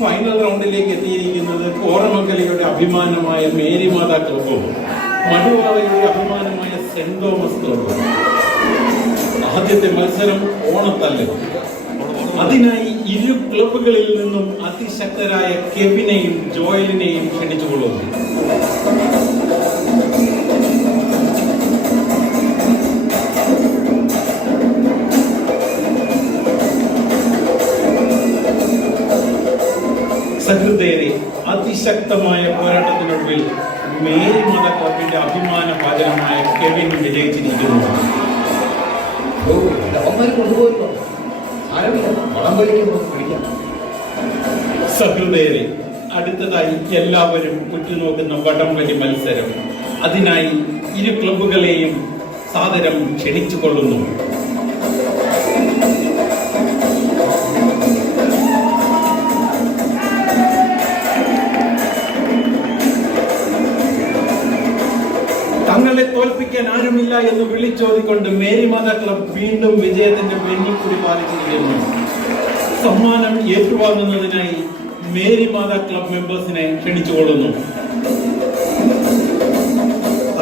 Final റൗണ്ടിലേക്ക് എത്തിയിരിക്കുന്നത് കോറമംഗലയുടെ അഭിമാനമായ Mary മാതാ ക്ലബും മടുവാവയുടെ അഭിമാനമായ സെന്റ് തോമസ് ക്ലബും. ആദ്യത്തെ മത്സരം ഓണത്തല്ല്. അതിനായി ഇരു ക്ലബുകളിൽ നിന്നും അതിശക്തരായ കെവിനെയും ജോയലിനെയും ക്ഷണിച്ചുകൊള്ളുന്നു. സഹൃദയരെ, അതിശക്തമായ പോരാട്ടത്തിനൊടുവിൽ മേരി മാതാ ക്ലബിന്റെ അഭിമാന പാചകമായ കെവിൻ വിജയിച്ചിരിക്കുന്നു. സഹൃദയരെ, അടുത്തതായി എല്ലാവരും ഉറ്റുനോക്കുന്ന വടംവലി മത്സരം. അതിനായി ഇരു ക്ലബുകളെയും സാദരം ക്ഷണിച്ചുകൊള്ളുന്നു. തങ്ങളെ തോൽപ്പിക്കാൻ ആരുമില്ല എന്ന് വിളിച്ചോതിക്കൊണ്ട് മേരി മാതാ ക്ലബ് വീണ്ടും വിജയത്തിന്റെ വെന്നിക്കുടി പാലിച്ചിരിക്കുന്നു. സമ്മാനം ഏറ്റുവാങ്ങുന്നതിനായി മേരി മാതാ ക്ലബ് മെമ്പേഴ്സിനെ ക്ഷണിച്ചുകൊള്ളുന്നു.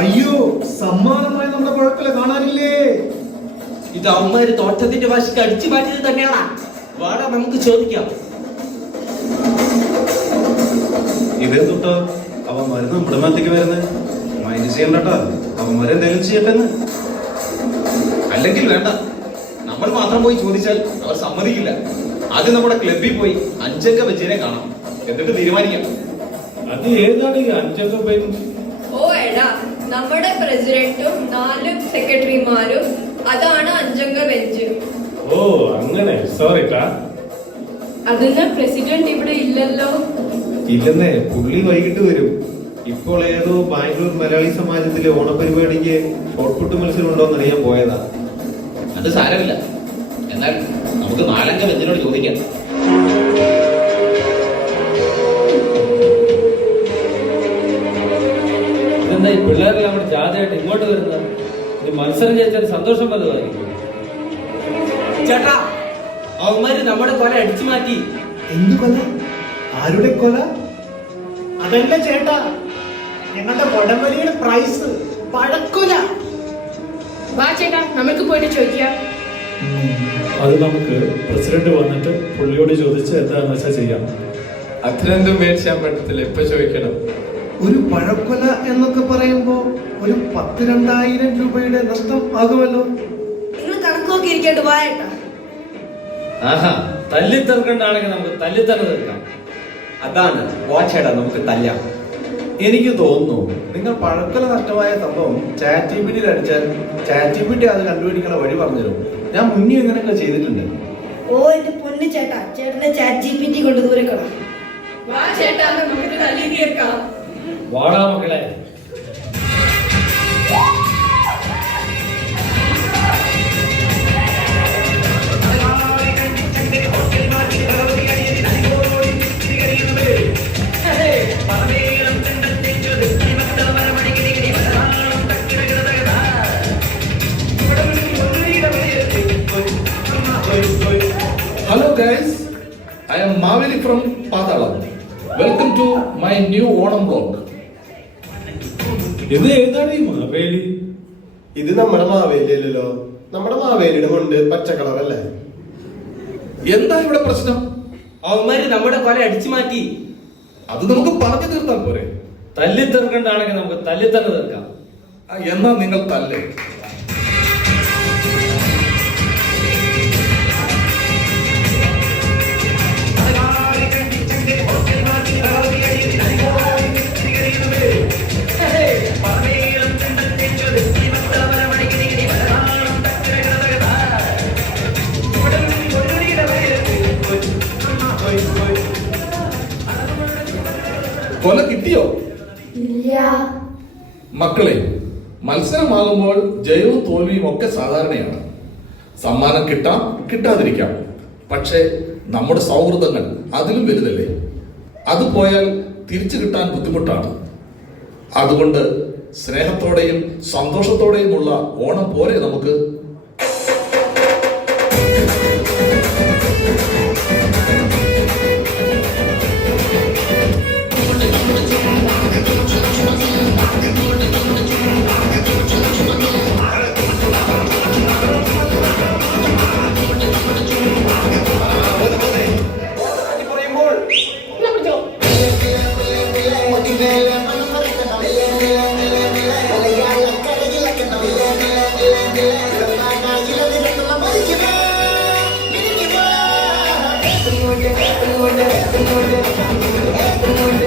അയ്യോ, സമ്മാനമായി നമ്മുടെ കുഴപ്പമില്ല കാണാനില്ലേ? ഇത് അവന്മാര് തോട്ടത്തിന്റെ വാശിക്ക് അടിച്ചു മാറ്റിയത് തന്നെയാണ്. വാടാ, നമുക്ക് ചോദിക്കാം. ഇതെന്തുട്ടാ അവന്മാര് നമ്മുടെ മേത്തേക്ക് വരുന്നത്? മൈൻഡ് ചെയ്യണ്ടട്ടാ, അവന്മാരെന്തെങ്കിലും ചെയ്യട്ടെന്ന്. അല്ലെങ്കിൽ വേണ്ട, നമ്മൾ മാത്രം പോയി ചോദിച്ചാൽ അവർ സമ്മതിക്കില്ല. ആദ്യം നമ്മുടെ ക്ലബിൽ പോയി 5 അംഗ ബെഞ്ചിനെ കാണാം, എന്നിട്ട് തീരുമാനിക്കാം. അത് ഏതാണ് ഈ 5 അംഗ ബെഞ്ച്? ഓ എടാ, നമ്മുടെ പ്രസിഡന്റും 4 സെക്രട്ടറിമാരും, അതാണ് 5 അംഗ ബെഞ്ച്. ഓ അങ്ങനെ, സോറി ട്ടാ. അതിന് പ്രസിഡന്റ് ഇവിടെ ഇല്ലല്ലോ. ഇല്ലെന്നേ, പുള്ളി വൈകിട്ട് വരും. ഇപ്പോൾ ഏതോ ബാംഗ്ലൂർ മലയാളി സമാജത്തിലെ ഓണപരിപാടിക്ക് ഷോട്ട്പുട്ട് മത്സരം ഉണ്ടോന്ന് അറിയാൻ പോയതാ. അത് സാരമില്ല, എന്നാൽ നമുക്ക് 4 അംഗ ബെഞ്ചിനോട് ചോദിക്കാം. ഇതെന്താ ഈ പിള്ളേരെല്ലാം കൂടെ ജാഥയായിട്ട് ഇങ്ങോട്ട് വരുന്നത്? ഇത് മത്സരം ജയിച്ചാൽ സന്തോഷം വലുതായിരിക്കും. ചേട്ടാ, അവന്മാര് നമ്മുടെ കൊല അടിച്ചു മാറ്റി. എന്തു കൊല? ആരുടെ കൊല? അതല്ല ചേട്ടാ, ഞങ്ങളുടെ വടംവലിയുടെ പ്രൈസ് പഴക്കൊല. വാ ചേട്ടാ, നമുക്ക് പോയിട്ട് ചോദിക്കാം. അത് നമുക്ക് പ്രസിഡന്റ് വന്നിട്ട് പുള്ളിയോട് ചോദിച്ച് എന്താണെന്ന് വെച്ചാൽ ചെയ്യാം. അത്രയൊന്നും മേടിച്ചാൻ പറ്റത്തില്ല, ഇപ്പൊ ചോദിക്കണം. ഒരു പഴക്കൊല എന്നൊക്കെ പറയുമ്പോ ഒരു 10,000-2,000 രൂപയുടെ നഷ്ടം ആകുമല്ലോ. നിങ്ങൾ കണക്ക് നോക്കി ഇരിക്കേണ്ട വാ ചേട്ടാ. ആഹാ, തല്ലി തീർക്കണ്ടാണെങ്കിൽ നമുക്ക് തല്ലി തന്നെ തീർക്കാം. അതാണ് വാച്ചേടാ, നമുക്ക് തല്ലാം. എനിക്ക് തോന്നുന്നു നിങ്ങൾ പഴക്കൊല നഷ്ടമായ സംഭവം ChatGPT അടിച്ചാൽ ChatGPT അത് കണ്ടുപിടിക്കുന്ന വഴി പറഞ്ഞുതരും. ഞാൻ മുന്നേ ഇങ്ങനെയൊക്കെ ചെയ്തിട്ടുണ്ട്. ഓ എന്റെ പൊന്നു ചേട്ടാ, ചേട്ടന്റെ ChatGPT കൊണ്ട് ദൂരക്കണം. വാ ചേട്ടാ, നമുക്ക് തല്ലി തീർക്കാം. വാടാ മക്കളെ. Hello guys, I am Maveli from Padalam. Welcome to my new Onam vlog. ഇത് ഏതാണ് ഈ മാവേലി? ഇത് നമ്മുടെ മാവേലിയല്ലോ. നമ്മുടെ മാവേലിയുടെ കൊണ്ട് പച്ച കളർ അല്ലേ? എന്താ ഇവിടെ പ്രശ്നം? അവന്മാര് നമ്മുടെ കൊല അടിച്ചു മാറ്റി. അത് നമുക്ക് പറഞ്ഞു തീർത്താൽ പോരെ? തല്ലി തീർക്കണ്ടാണെങ്കിൽ നമുക്ക് തല്ലി തന്നെ തീർക്കാം. എന്നാ നിങ്ങൾ തല്ലേ. കൊല കിട്ടിയോ? മക്കളെ, മത്സരമാകുമ്പോൾ ജയവും തോൽവിയും ഒക്കെ സാധാരണയാണ്. സമ്മാനം കിട്ടാം, കിട്ടാതിരിക്കാം. പക്ഷേ നമ്മുടെ സൗഹൃദങ്ങൾ അതിലും വലുതല്ലേ? അത് പോയാൽ തിരിച്ചു കിട്ടാൻ ബുദ്ധിമുട്ടാണ്. അതുകൊണ്ട് സ്നേഹത്തോടെയും സന്തോഷത്തോടെയുമുള്ള ഓണം പോരെ നമുക്ക്. ഇങ്ങോട്ട്